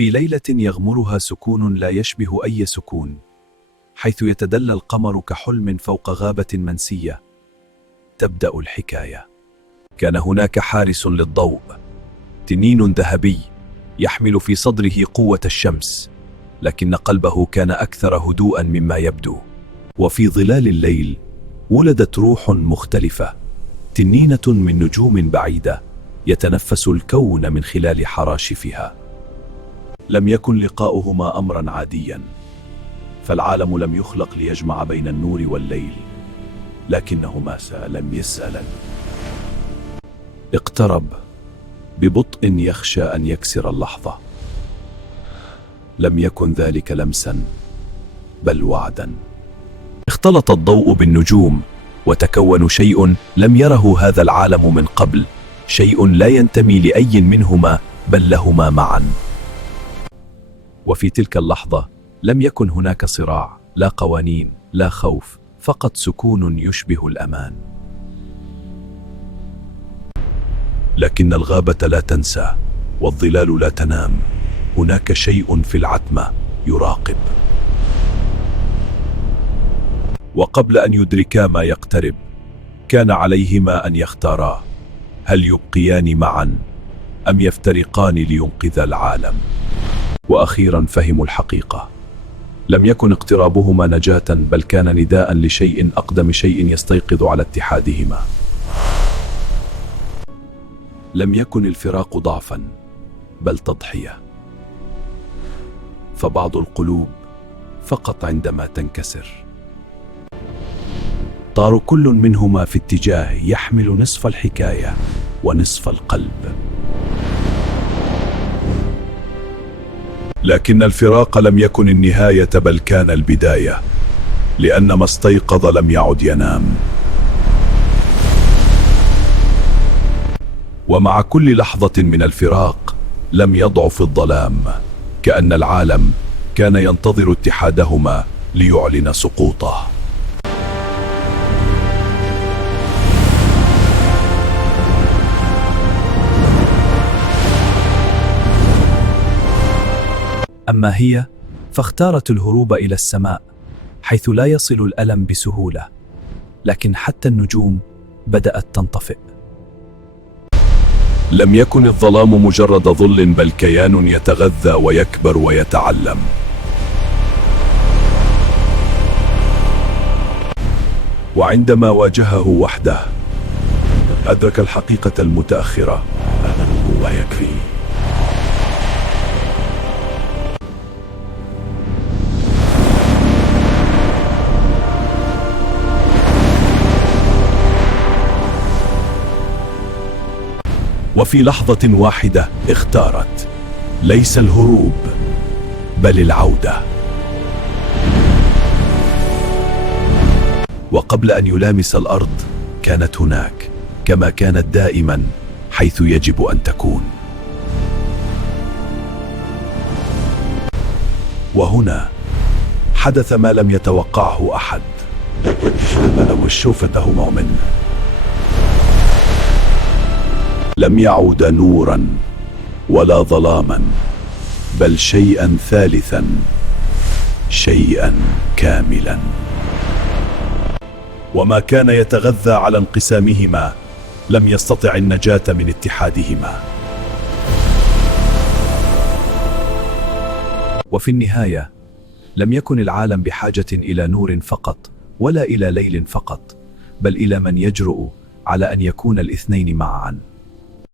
في ليلة يغمرها سكون لا يشبه أي سكون، حيث يتدلى القمر كحلم فوق غابة منسية، تبدأ الحكاية. كان هناك حارس للضوء، تنين ذهبي يحمل في صدره قوة الشمس، لكن قلبه كان أكثر هدوءا مما يبدو. وفي ظلال الليل ولدت روح مختلفة، تنينة من نجوم بعيدة يتنفس الكون من خلال حراشفها. لم يكن لقاؤهما أمرا عاديا، فالعالم لم يخلق ليجمع بين النور والليل، لكنهما لم يسألا. اقترب ببطء يخشى أن يكسر اللحظة. لم يكن ذلك لمسا بل وعدا. اختلط الضوء بالنجوم وتكون شيء لم يره هذا العالم من قبل، شيء لا ينتمي لأي منهما بل لهما معا. وفي تلك اللحظة لم يكن هناك صراع، لا قوانين، لا خوف، فقط سكون يشبه الأمان. لكن الغابة لا تنسى والظلال لا تنام، هناك شيء في العتمة يراقب. وقبل أن يدركا ما يقترب، كان عليهما أن يختارا: هل يبقيان معا أم يفترقان لينقذا العالم؟ وأخيرا فهموا الحقيقة. لم يكن اقترابهما نجاة، بل كان نداء لشيء أقدم، شيء يستيقظ على اتحادهما. لم يكن الفراق ضعفا بل تضحية، فبعض القلوب فقط عندما تنكسر. طار كل منهما في اتجاه يحمل نصف الحكاية ونصف القلب. لكن الفراق لم يكن النهاية بل كان البداية، لأن ما استيقظ لم يعد ينام. ومع كل لحظة من الفراق لم يضعف الظلام، كأن العالم كان ينتظر اتحادهما ليعلن سقوطه. أما هي فاختارت الهروب إلى السماء، حيث لا يصل الألم بسهولة، لكن حتى النجوم بدأت تنطفئ. لم يكن الظلام مجرد ظل، بل كيان يتغذى ويكبر ويتعلم. وعندما واجهه وحده أدرك الحقيقة المتأخرة: هو يكفي. وفي لحظة واحدة اختارت ليس الهروب بل العودة. وقبل أن يلامس الأرض كانت هناك، كما كانت دائما، حيث يجب أن تكون. وهنا حدث ما لم يتوقعه أحد. لو شوفته مؤمن لم يعود نورا ولا ظلاما، بل شيئا ثالثا، شيئا كاملا. وما كان يتغذى على انقسامهما لم يستطع النجاة من اتحادهما. وفي النهاية لم يكن العالم بحاجة إلى نور فقط ولا إلى ليل فقط، بل إلى من يجرؤ على أن يكون الاثنين معا.